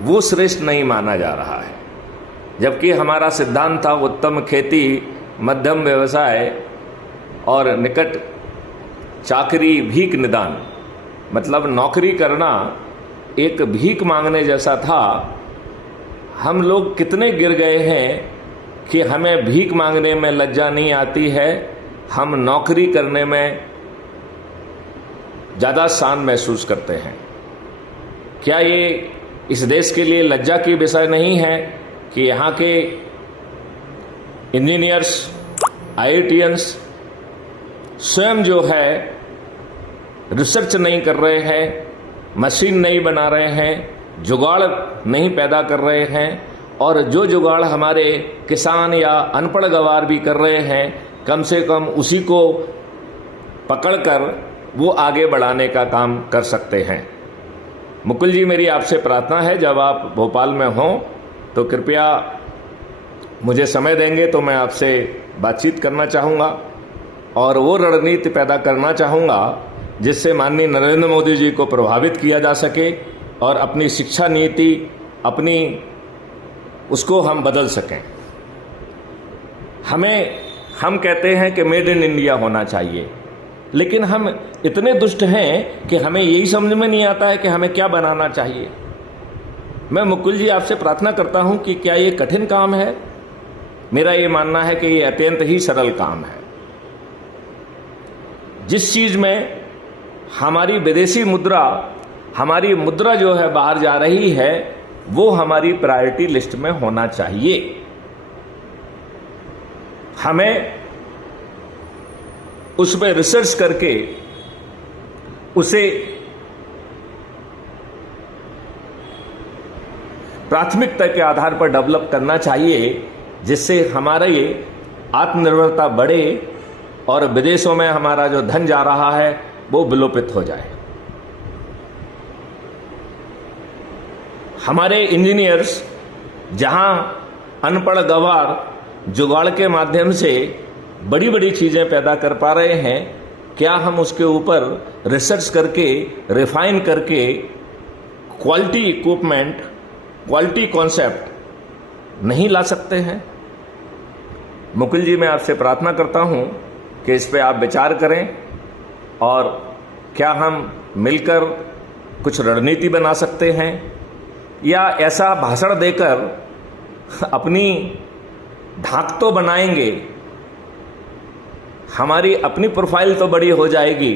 वो श्रेष्ठ नहीं माना जा रहा है, जबकि हमारा सिद्धांत था उत्तम खेती, मध्यम व्यवसाय और निकट चाकरी भीख निदान, मतलब नौकरी करना एक भीख मांगने जैसा था। हम लोग कितने गिर गए हैं कि हमें भीख मांगने में लज्जा नहीं आती है, हम नौकरी करने में ज़्यादा शान महसूस करते हैं। क्या ये इस देश के लिए लज्जा की विषय नहीं है कि यहाँ के इंजीनियर्स, IITians स्वयं जो है रिसर्च नहीं कर रहे हैं, मशीन नहीं बना रहे हैं, जुगाड़ नहीं पैदा कर रहे हैं, और जो जुगाड़ हमारे किसान या अनपढ़ गवार भी कर रहे हैं, कम से कम उसी को पकड़कर वो आगे बढ़ाने का काम कर सकते हैं। मुकुल जी, मेरी आपसे प्रार्थना है, जब आप भोपाल में हों तो कृपया मुझे समय देंगे तो मैं आपसे बातचीत करना चाहूँगा और वो रणनीति पैदा करना चाहूँगा जिससे माननीय नरेंद्र मोदी जी को प्रभावित किया जा सके और अपनी शिक्षा नीति अपनी उसको हम बदल सकें। हम कहते हैं कि मेड इन इंडिया होना चाहिए, लेकिन हम इतने दुष्ट हैं कि हमें यही समझ में नहीं आता है कि हमें क्या बनाना चाहिए। मैं मुकुल जी आपसे प्रार्थना करता हूं कि क्या ये कठिन काम है? मेरा ये मानना है कि ये अत्यंत ही सरल काम है। जिस चीज में हमारी विदेशी मुद्रा, हमारी मुद्रा जो है बाहर जा रही है, वो हमारी प्रायोरिटी लिस्ट में होना चाहिए। हमें उस पर रिसर्च करके उसे प्राथमिकता के आधार पर डेवलप करना चाहिए, जिससे हमारा ये आत्मनिर्भरता बढ़े और विदेशों में हमारा जो धन जा रहा है वो विलोपित हो जाए। हमारे इंजीनियर्स जहां अनपढ़ गवार जुगाड़ के माध्यम से बड़ी बड़ी चीजें पैदा कर पा रहे हैं, क्या हम उसके ऊपर रिसर्च करके, रिफाइन करके क्वालिटी इक्विपमेंट, क्वालिटी कॉन्सेप्ट नहीं ला सकते हैं? मुकुल जी, मैं आपसे प्रार्थना करता हूं कि इस पे आप विचार करें और क्या हम मिलकर कुछ रणनीति बना सकते हैं, या ऐसा भाषण देकर अपनी ढाक तो बनाएंगे, हमारी अपनी प्रोफाइल तो बड़ी हो जाएगी,